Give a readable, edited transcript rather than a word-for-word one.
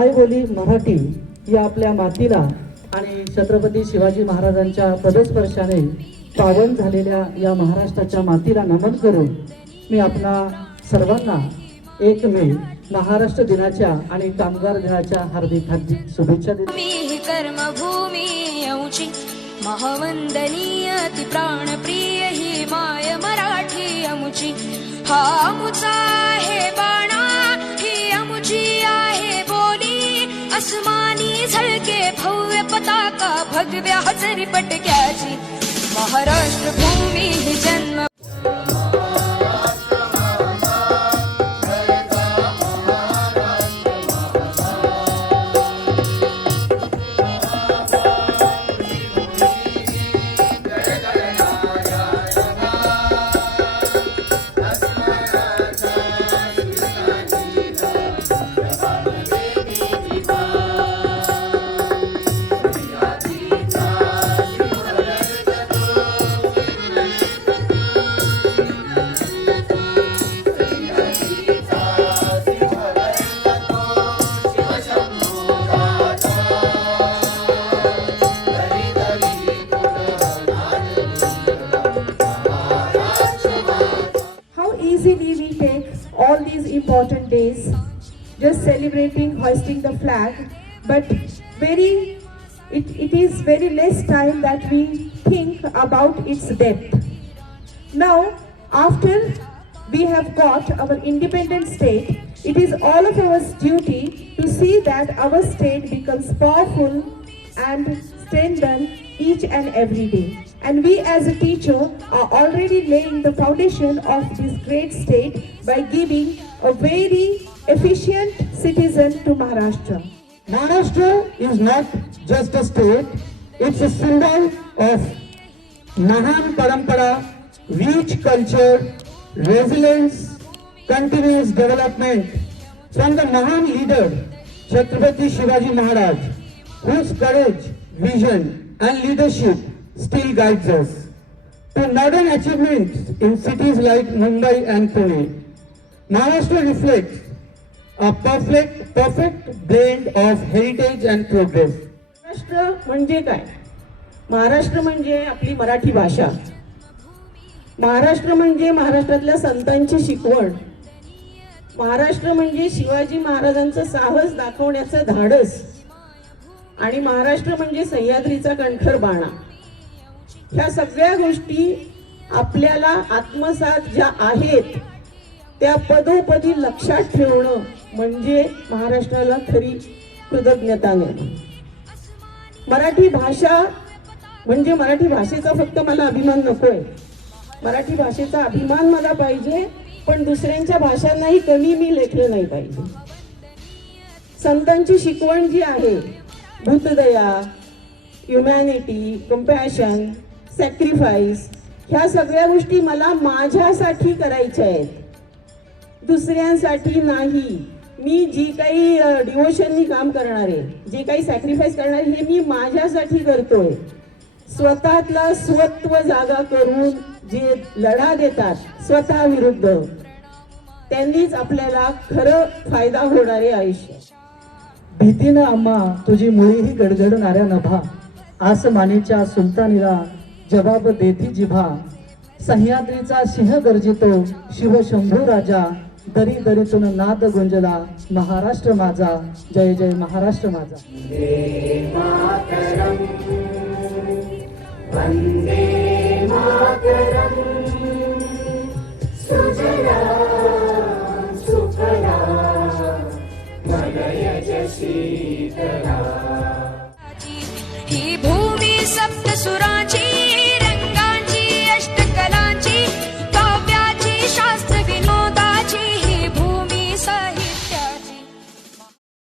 मायबोली मराठी या आपल्या मातीला आणि छत्रपती शिवाजी महाराजांच्या पदस्पर्शाने पावन झालेल्या या महाराष्ट्राच्या मातीला नमन करून मी आपणा सर्वांना 1 मे महाराष्ट्र दिनाच्या आणि कामगार दिनाच्या हार्दिक हार्दिक शुभेच्छा देतो। मी कर्मभूमी औची महवंदनीय ती प्राणप्रिय ही माय मराठी अमुची। हा अमुचा आहे बाणा ही अमुची आहे बोली। अस्मानी झळके भव्य पताका भगव्या हजरी पटक्याची। महाराष्ट्र भूमी ही जन्म easily we take all these important days just celebrating hoisting the flag, but it is very less time that we think about its depth. Now, after we have got our independent state, it is all of our duty to see that our state becomes powerful and strengthened each and every day. And we as a teacher are already laying the foundation of this great state by giving a very efficient citizen to Maharashtra. Maharashtra is not just a state, it's a symbol of Mahan Parampara, rich culture, resilience, continuous development from the Mahan leader Chhatrapati Shivaji Maharaj, whose courage, vision and leadership still guides us, to modern achievements in cities like Mumbai and Pune. Maharashtra reflects a perfect blend of heritage and progress. Maharashtra म्हणजे काय? महाराष्ट्र म्हणजे आपली मराठी भाषा। महाराष्ट्र म्हणजे महाराष्ट्रातल्या संतांची शिकवण। महाराष्ट्र म्हणजे शिवाजी महाराजांचं साहस दाखवण्याचं धाडस। आणि महाराष्ट्र म्हणजे सह्याद्रीचा कणखर बाणा। ह्या सगळ्या गोष्टी आपल्याला आत्मसात ज्या आहेत त्या पदोपदी लक्षात ठेवणं म्हणजे महाराष्ट्राला खरी कृतज्ञता देणं। मराठी भाषा म्हणजे मराठी भाषेचा फक्त मला अभिमान नकोय, मराठी भाषेचा अभिमान मला पाहिजे, पण दुसऱ्यांच्या भाषांनाही कमी मी लेखलं नाही पाहिजे। संतांची शिकवण जी आहे, भूतदया, ह्युमॅनिटी, कंपॅशन, सॅक्रिफाइस, ह्या सगळ्या गोष्टी मला माझ्यासाठी करायच्या आहेत, दुसऱ्यांसाठी नाही। मी जी काही डिवोशननी काम करणार आहे, जे काही सॅक्रिफाइस करणार हे मी माझ्यासाठी करतोय। स्वतःतला स्वत्व जागा करून जे लढा देतात स्वतः विरुद्ध, त्यांनीच आपल्याला खरं फायदा होणारे आयुष्य। भीतीनं आम्हा तुझी मुळीही गडगडणाऱ्या नभा, आसमानीच्या सुलतानीला जबाब देती जिभा। सह्याद्रीचा सिंह गर्जितो शिवशंभू राजा, दरी दरीतून नाद गुंजला महाराष्ट्र माझा, जय जय महाराष्ट्र माझा। वंदे मातरम सुजलां सुफलां मलयज शीतलां। ही भूमी सप्तसुरांची